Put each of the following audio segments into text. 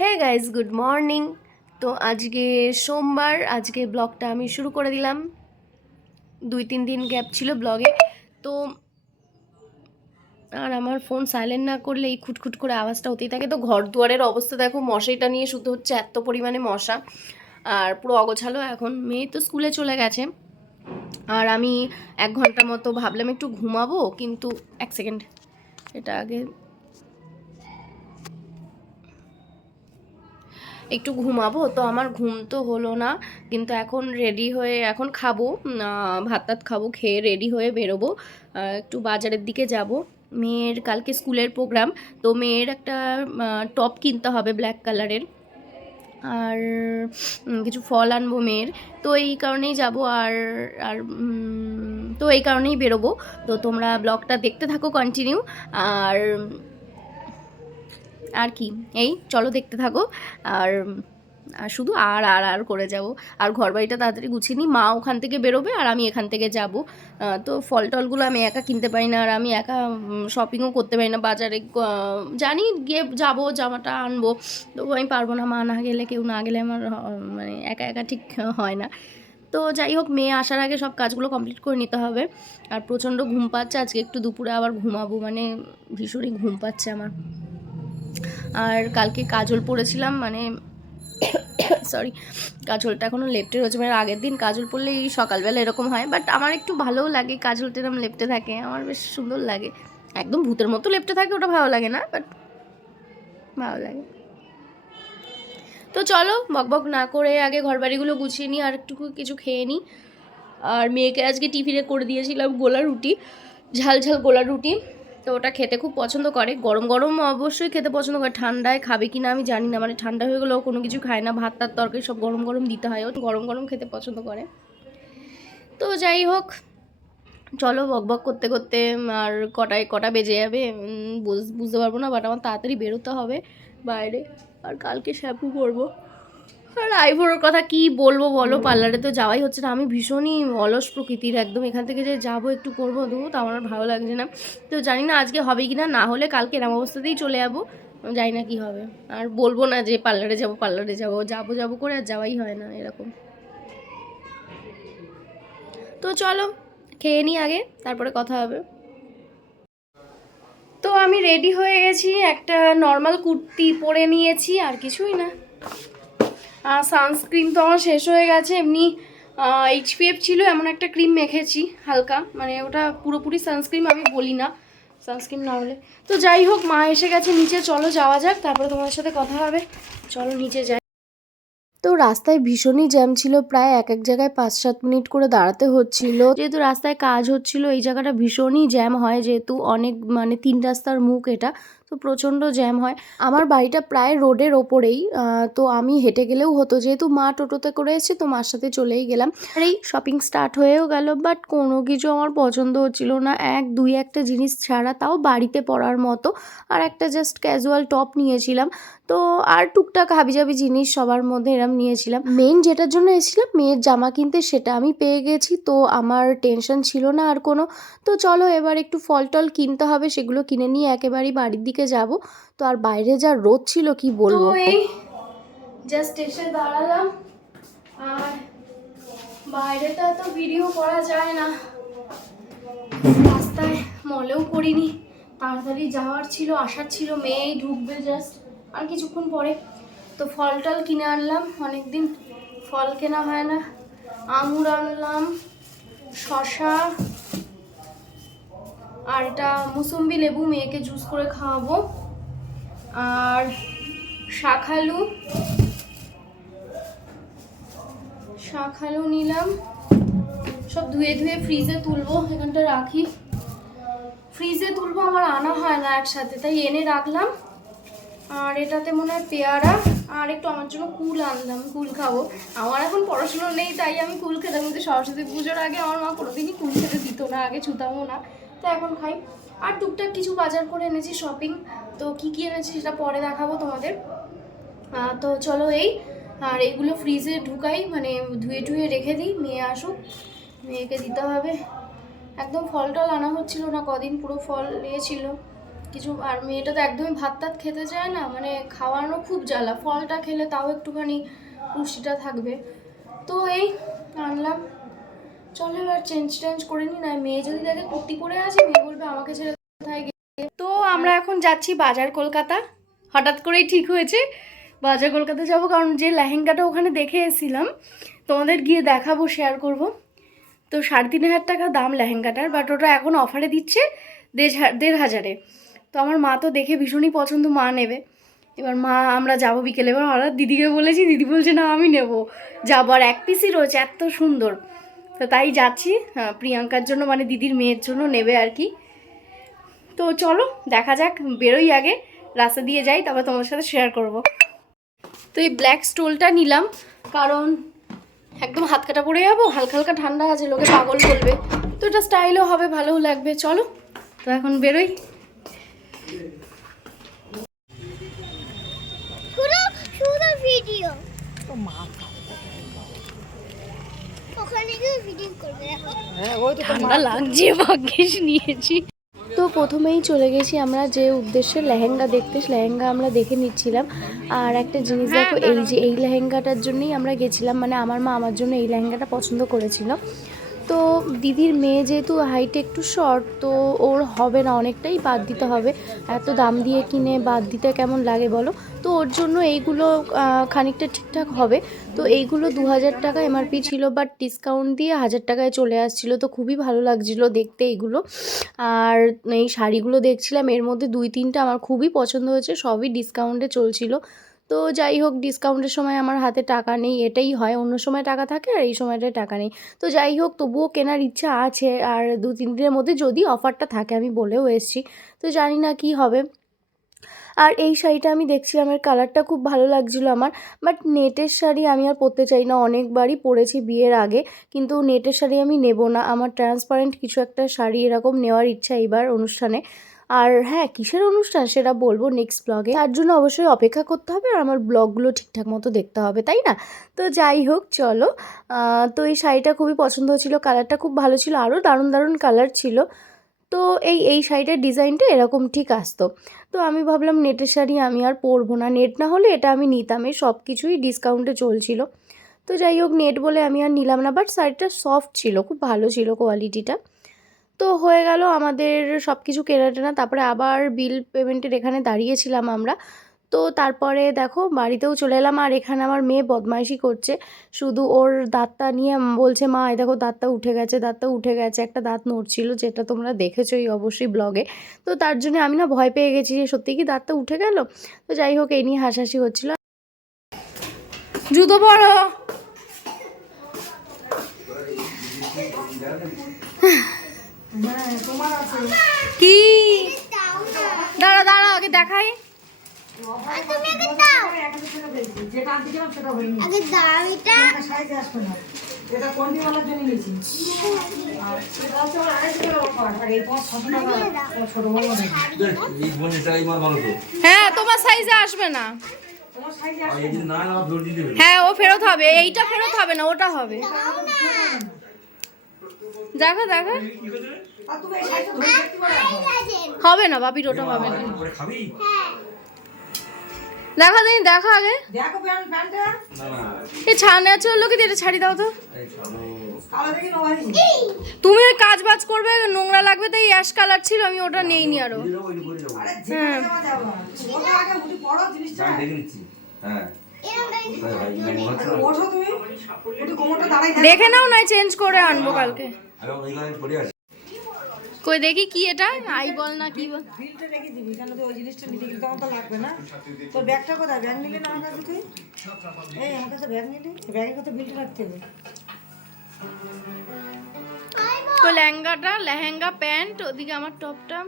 Hey guys good morning তো আজকে সোমবার, আজকে ব্লগটা আমি শুরু করে দিলাম। দুই তিন দিন গ্যাপ ছিল ব্লগে। তো আর আমার ফোন সাইলেন্ট না করলে এই খুটখুট করে আওয়াজটা হতেই থাকে। তো ঘর দুয়ারের অবস্থা দেখো মশাইটা নিয়ে শুধু হচ্ছে এত পরিমাণে মশা। আর পুরো অগোছালো এখন। মেয়ে তো স্কুলে চলে গেছে। আর আমি এক ঘণ্টা মতো ভাবলাম একটু ঘুমাবো, কিন্তু এক সেকেন্ড এটা আগে একটু ঘুমাবো। তো আমার ঘুম তো হলো না, কিন্তু এখন রেডি হয়ে, এখন খাব ভাত টাত খাব, খেয়ে রেডি হয়ে বেরোবো। একটু বাজারের দিকে যাব। মেয়ের কালকে স্কুলের প্রোগ্রাম তো মেয়ের একটা টপ কিনতে হবে ব্ল্যাক কালারের আর কিছু ফল আনব মেয়ের। তো এই কারণেই যাব আর আর তো এই কারণেই বেরোবো। তো তোমরা ব্লগটা দেখতে থাকো কন্টিনিউ আর আর কি? এই চলো দেখতে থাকো। আর শুধু আর আর আর করে যাব। আর ঘর বাড়িটা তাড়াতাড়ি গুছিয়ে নিই। মা ওখান থেকে বেরোবে আর আমি এখান থেকে যাব। তো ফল টলগুলো আমি একা কিনতে পারি না। আর আমি একা শপিংও করতে পারি না। বাজারে জানি গিয়ে যাব, জামাটা আনব। তো আমি পারব না। মা না গেলে, কেউ না গেলে আমার মানে একা একা ঠিক হয় না। তো যাই হোক, মেয়ে আসার আগে সব কাজগুলো কমপ্লিট করে নিতে হবে। আর প্রচণ্ড ঘুম পাচ্ছে। আজকে একটু দুপুরে আবার ঘুমাবো। মানে ভীষণই ঘুম পাচ্ছে আমার। আর কালকে কাজল পরেছিলাম মানে সরি কাজলটা এখনও লেপটে রয়েছে মানে আগের দিন কাজল পরলে এই সকালবেলা এরকম হয় বাট আমার একটু ভালোও লাগে কাজলটা এরকম লেপটে থাকে, আমার বেশ সুন্দর লাগে। একদম ভূতের মতো লেপটে থাকে, ওটা ভালো লাগে না বাট ভালো লাগে। তো চলো বকবক না করে আগে ঘরবাড়িগুলো গুছিয়ে নিই, আর একটু কিছু খেয়ে নিই। আর মেয়েকে আজকে টিফিনে করে দিয়েছিলাম গোলা রুটি, ঝাল ঝাল গোলা রুটি। তো ওটা খেতে খুব পছন্দ করে। গরম গরম অবশ্যই খেতে পছন্দ করে। ঠান্ডায় খাবে কি না আমি জানি না। মানে ঠান্ডা হয়ে গেলেও কোনো কিছু খায় না। ভাত তার তরকারি সব গরম গরম দিতে হয়। ও গরম গরম খেতে পছন্দ করে। তো যাই হোক, চলো বকবক করতে করতে আর কটায় কটা বেজে যাবে বুঝ- বুঝতে পারব না বাট আমার তাড়াতাড়ি বেরোতে হবে বাইরে। আর কালকে শ্যাম্পু করব। আর আইভোর কথা কি বলব বলো? পার্লারে তো যাওয়াই হচ্ছে না। আমি ভীষণই অলস প্রকৃতির একদম। এখান থেকে যে যাব একটু করব দেবো তো আমার আর ভালো লাগছে না। তো জানি না আজকে হবে কি না না হলে কালকে এরম অবস্থাতেই চলে যাব। জানি না কি হবে। আর বলব না যে পার্লারে যাব পার্লারে যাব। যাব যাব করে আর যাওয়াই হয় না এরকম। তো চলো খেয়ে নিই আগে তারপরে কথা হবে। তো আমি রেডি হয়ে গেছি একটা নর্মাল কুর্তি পরে নিয়েছি আর কিছুই না। সানস্ক্রিন তো আমার শেষ হয়ে গেছে এমনি এইচপিএফ ছিল এমন একটা ক্রিম মেখেছি হালকা মানে ওটা পুরোপুরি সানস্ক্রিন আমি বলি না সানস্ক্রিন না হলে। তো যাই হোক মা এসে গেছে নিচে চলো যাওয়া যাক তারপরে তোমার সাথে কথা হবে চলো নিচে যাই। তো রাস্তায় ভীষণই জ্যাম ছিল প্রায় এক এক জায়গায় পাঁচ সাত মিনিট করে দাঁড়াতে হচ্ছিল। যেহেতু রাস্তায় কাজ হচ্ছিল এই জায়গাটা ভীষণই জ্যাম হয় যেহেতু অনেক মানে তিন রাস্তার মুখ এটা তো প্রচণ্ড জ্যাম হয়। আমার বাড়িটা প্রায় রোডের ওপরেই তো আমি হেঁটে গেলেও হতো। যেহেতু মা টোটোতে করে এসেছে, তো মার সাথে চলেই গেলাম। আর এই শপিং স্টার্ট হয়েও গেল বাট কোনো কিছু আমার পছন্দ হচ্ছিল না। এক, দুই একটা জিনিস ছাড়া তাও বাড়িতে পরার মতো। আর একটা জাস্ট ক্যাজুয়াল টপ নিয়েছিলাম। তো আর টুকটাক হাবিজাবি জিনিস সবার মধ্যে এরম নিয়েছিলাম। মেইন যেটার জন্য এসেছিলাম, মেয়ের জামা কিনতে, সেটা আমি পেয়ে গেছি। তো আমার টেনশন ছিল না আর কোনো। তো চলো এবার একটু ফল টল কিনতে হবে, সেগুলো কিনে নিয়ে একেবারেই বাড়ির দিকে যাব। তো আর বাইরে যা রোদ ছিল কি বলব? এই জাস্ট এসে দাঁড়ালাম। আর বাইরে তো ভিডিও করা যায় না। রাস্তায় মলেও করিনি তাড়াতাড়ি যাওয়ার ছিল আসার ছিল মেয়েই ঢুকবে জাস্ট আর কিছুক্ষণ পরে তো ফল টল কিনে আনলাম। অনেকদিন ফল কেনা হয় না। আঙুর আনলাম শশা আর এটা মুসম্বি লেবু মেয়েকে জুস করে খাওয়াবো। আর শাখালু শাখালু নিলাম। সব ধুয়ে ধুয়ে ফ্রিজে তুলবো, এখানটা রাখি। ফ্রিজে তুলবো, আমার আনা হয় না একসাথে, তাই এনে রাখলাম। আর এটাতে মনে হয় পেয়ারা, আর একটু আমার জন্য কুল আনলাম, কুল খাব। আমার এখন পড়াশুনো নেই, তাই আমি কুল খেতাম কিন্তু সরস্বতী পুজোর আগে আমার মা কোনোদিনই কুল খেতে দিত না আগে ছুতামও না। তো এখন খাই। আর টুকটাক কিছু বাজার করে এনেছি শপিং তো কি কি এনেছি সেটা পরে দেখাবো তোমাদের। তো চলো এই। আর এইগুলো ফ্রিজে ঢুকাই মানে ধুয়ে টুয়ে রেখে দিই মেয়ে আসুক। মেয়েকে দিতে হবে। একদম ফল টল আনা হচ্ছিল না, কদিন পুরো ফল নিয়েছিল। কিছু, আর মেয়েটা তো একদমই ভাত টাত খেতে চায় না মানে খাওয়ানো খুব জ্বালা। ফলটা খেলে তাও একটুখানি পুষ্টিটা থাকবে। তো এই, আনলাম। চলো এবার চেঞ্জ টেঞ্জ করে নি না মেয়ে যদি দেখে কুর্তি পরে আছে মেয়ে বলবে আমাকে ছেড়ে কোথায় গেলে? তো আমরা এখন যাচ্ছি বাজার কলকাতা। হঠাৎ করেই ঠিক হয়েছে বাজার কলকাতা যাব কারণ যে লেহেঙ্গাটা ওখানে দেখে এসেছিলাম তোমাদের গিয়ে দেখাবো শেয়ার করব। তো সাড়ে তিন হাজার টাকা দাম লেহেঙ্গাটার বাট ওটা এখন অফারে দিচ্ছে দেড় হাজারে। তো আমার মা তো দেখে ভীষণই পছন্দ মা নেবে। এবার মা আমরা যাব বিকেলে এবার হঠাৎ দিদিকে বলেছি দিদি বলছে না আমি নেব। যাব আর এক পিসই রয়েছে এত সুন্দর। তো তাই যাচ্ছি হ্যাঁ, প্রিয়াঙ্কার জন্য মানে দিদির মেয়ের জন্য নেবে আর কি। তো চলো দেখা যাক বেরোই আগে রাস্তা দিয়ে যাই তারপর তোমার সাথে শেয়ার করব। তো এই ব্ল্যাক স্টোলটা নিলাম কারণ একদম হাত কাটা পড়ে যাব হালকা হালকা ঠান্ডা আছে লোকে পাগল বলবে। তো এটা স্টাইলও হবে ভালোও লাগবে চলো। তো এখন বেরোই। পুরো ভিডিও ঠান্ডা লাগছে ভাগ্যিস নিয়েছি। তো প্রথমেই চলে গেছি আমরা যে উদ্দেশ্যে লেহেঙ্গা দেখতে লেহেঙ্গা আমরা দেখে নিচ্ছিলাম। আর একটা জিনিস দেখো এই যে এই লেহেঙ্গাটার জন্যই আমরা গেছিলাম মানে আমার মা আমার জন্য এই লেহেঙ্গাটা পছন্দ করেছিল। তো দিদির মেয়ে যেহেতু হাইটে একটু শর্ট তো ওর হবে না অনেকটাই, বাদ দিতে হবে। এত দাম দিয়ে কিনে বাদ দিতে কেমন লাগে বলো? তো ওর জন্য এইগুলো খানিকটা ঠিকঠাক হবে। তো এইগুলো দু হাজার টাকা এমআরপি ছিল বাট ডিসকাউন্ট দিয়ে হাজার টাকায় চলে আসছিল। তো খুবই ভালো লাগছিল দেখতে এইগুলো। আর এই শাড়িগুলো দেখছিলাম, এর মধ্যে দুই তিনটা আমার খুবই পছন্দ হয়েছে, সবই ডিসকাউন্টে চলছিল। তো যাই হোক ডিসকাউন্টের সময় আমার হাতে টাকা নেই, এটাই হয়। অন্য সময় টাকা থাকে আর এই সময়টায় টাকা নেই। তো যাই হোক, তবুও কেনার ইচ্ছা আছে আর দু, তিন দিনের মধ্যে যদি অফারটা থাকে, আমি বলেও এসেছি। তো জানি না কি হবে। আর এই শাড়িটা আমি দেখছিলাম এর কালারটা খুব ভালো লাগছিল আমার। বাট নেটের শাড়ি আমি আর পরতে চাই না, অনেকবারই পরেছি বিয়ের আগে। কিন্তু নেটের শাড়ি আমি নেব না। আমার ট্রান্সপারেন্ট কিছু একটা শাড়ি এরকম নেওয়ার ইচ্ছা এইবার অনুষ্ঠানে। আর হ্যাঁ কিসের অনুষ্ঠান সেটা বলব নেক্সট ব্লগে তার জন্য অবশ্যই অপেক্ষা করতে হবে আর আমার ব্লগগুলো ঠিকঠাক মতো দেখতে হবে, তাই না? তো যাই হোক, চলো। তো এই শাড়িটা খুবই পছন্দ হচ্ছিল কালারটা খুব ভালো ছিল, আরও দারুণ দারুণ কালার ছিল। তো এই এই শাড়িটার ডিজাইনটা এরকম ঠিক আসতো। তো আমি ভাবলাম নেটের শাড়ি আমি আর পরবো না। নেট না হলে এটা আমি নিতাম এই সব কিছুই ডিসকাউন্টে চলছিল। তো যাই হোক, নেট বলে আমি আর নিলাম না বাট শাড়িটা সফট ছিল, খুব ভালো ছিল কোয়ালিটিটা তো হয়ে গেল আমাদের সব কিছু কেনা টেনা। তারপরে আবার বিল পেমেন্টের এখানে দাঁড়িয়েছিলাম আমরা। তো তারপরে দেখো বাড়িতেও চলে এলাম আর এখানে আমার মেয়ে বদমাইশি করছে। শুধু ওর দাঁতটা নিয়ে বলছে, মা, এই দেখো দাঁতটা উঠে গেছে, দাঁতটা উঠে গেছে, একটা দাঁত নড়ছিল, যেটা তোমরা দেখেছোই অবশ্যই ব্লগে। তো তার জন্য আমি না ভয় পেয়ে গেছি যে সত্যি কি দাঁতটা উঠে গেল? তো যাই হোক, এই নিয়ে হাসাহাসি হচ্ছিল। জুতো পরো। কি? দাঁড়া দাঁড়া আগে দেখাই। হ্যাঁ তোমার সাইজে আসবে না। হ্যাঁ ও ফেরত হবে এইটা ফেরত হবে না ওটা হবে। দেখো দেখো। তুমি এই সাইজটা ধরে দেখতে পারো এখন। হবে না। বাপির ওটা হবে না দেখা দেই দেখা আগে না ছানে আছে ওর লোকে এটা ছাড়ি দাও তো। তুমি ওই কাজ বাজ করবে নোংরা লাগবে তো এই অ্যাশ কালার ছিল আমি ওটা আরও। আরে যাবে না। নিচ্ছি। হ্যাঁ। দেখো নাও নাই চেঞ্জ করে আনব কালকে। কই দেখি কি এটা? আই বল না, কি বল? বিলটা রেখে দিবি কেন তুই ওই জিনিসটা নিতে গেলে তখন তো লাগবে না। তোর ব্যাগটা কোথায় ব্যাগ নিলি না আমার কাছে তুই এই আমার কাছে ব্যাগ নিলি ব্যাগের কথা বিলটা রাখতে হবে তো লেহেঙ্গাটা লেহেঙ্গা প্যান্ট ওদিকে আমার টপটা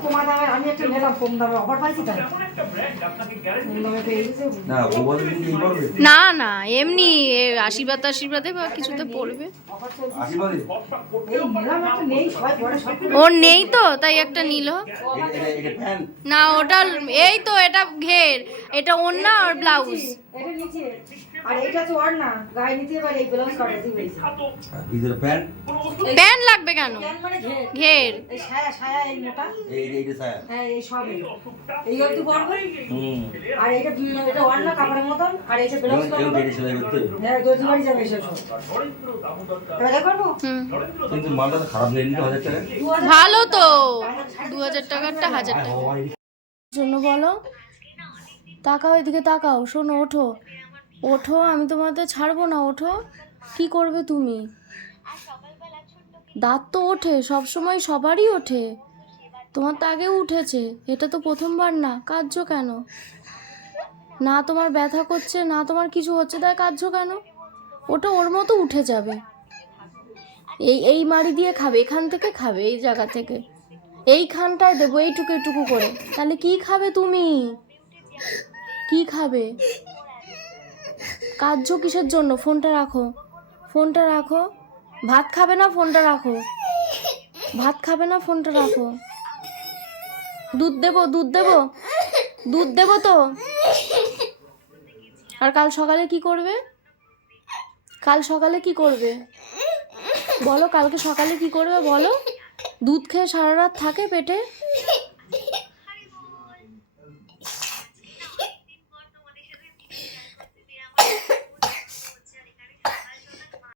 না কমা দামে আমি একটা নিলাম কম দামে অফার পাইছি তাই। কম দামে পেয়ে গেছে। না না না এমনি এ আশীর্বাদ আশীর্বাদে বা কিছুতে পড়বে ওর নেই তো তাই একটা নিল। না ওটা এই তো এটা ঘের এটা ওন্না আর ব্লাউজ এটা নিচে। আর এইটা তো ওর না গায়ে নিতে পারে এই ব্লাউজ কাটাতে পেয়েছে আর প্যান্ট? প্যান্ট লাগবে কেন? মানে ঘের। ঘের। এই সায়া সায়া এই মোটা। এই এইটা ছায়া হ্যাঁ এই সব এই। এই অবধি করবে আর এইটা এটা ওর না কাপড়ের মতন। আর এইটা ব্লাউজ কেউ করবে সেলাই করতে হ্যাঁ দর্জি বাড়ি যাবে এসব সব করব? কিন্তু মালটা খারাপ নেই নিতে হাজার টাকা। দু হাজার ভালো তো। দু হাজার টাকারটা হাজার টাকা। জন্য বলো তাকাও এদিকে তাকাও শোনো ওঠো। ওঠো, আমি তোমাদের ছাড়বো না, ওঠো। কি করবে তুমি? দাঁত তো ওঠে, সবসময় সবারই ওঠে। তোমার তো আগে উঠেছে, এটা তো প্রথমবার না, কাঁদছো কেন? না তোমার ব্যথা করছে, না তোমার কিছু হচ্ছে, তাই কাঁদছো কেন? ওটা ওর মতো উঠে যাবে। এই এই মাড়ি দিয়ে খাবে, এখান থেকে খাবে, এই জায়গা থেকে। এইখানটায় দেবো, এইটুকু এইটুকু করে। তাহলে কি খাবে তুমি? কি খাবে? কাঁদছো কিসের জন্য? ফোনটা রাখো। ফোনটা রাখো। ভাত খাবে না? ফোনটা রাখো। ভাত খাবে না? ফোনটা রাখো। দুধ দেবো? দুধ দেবো? দুধ দেবো তো? আর কাল সকালে কি করবে? কাল সকালে কি করবে? বলো, কালকে সকালে কি করবে বলো? দুধ খেয়ে সারা রাত থাকে পেটে?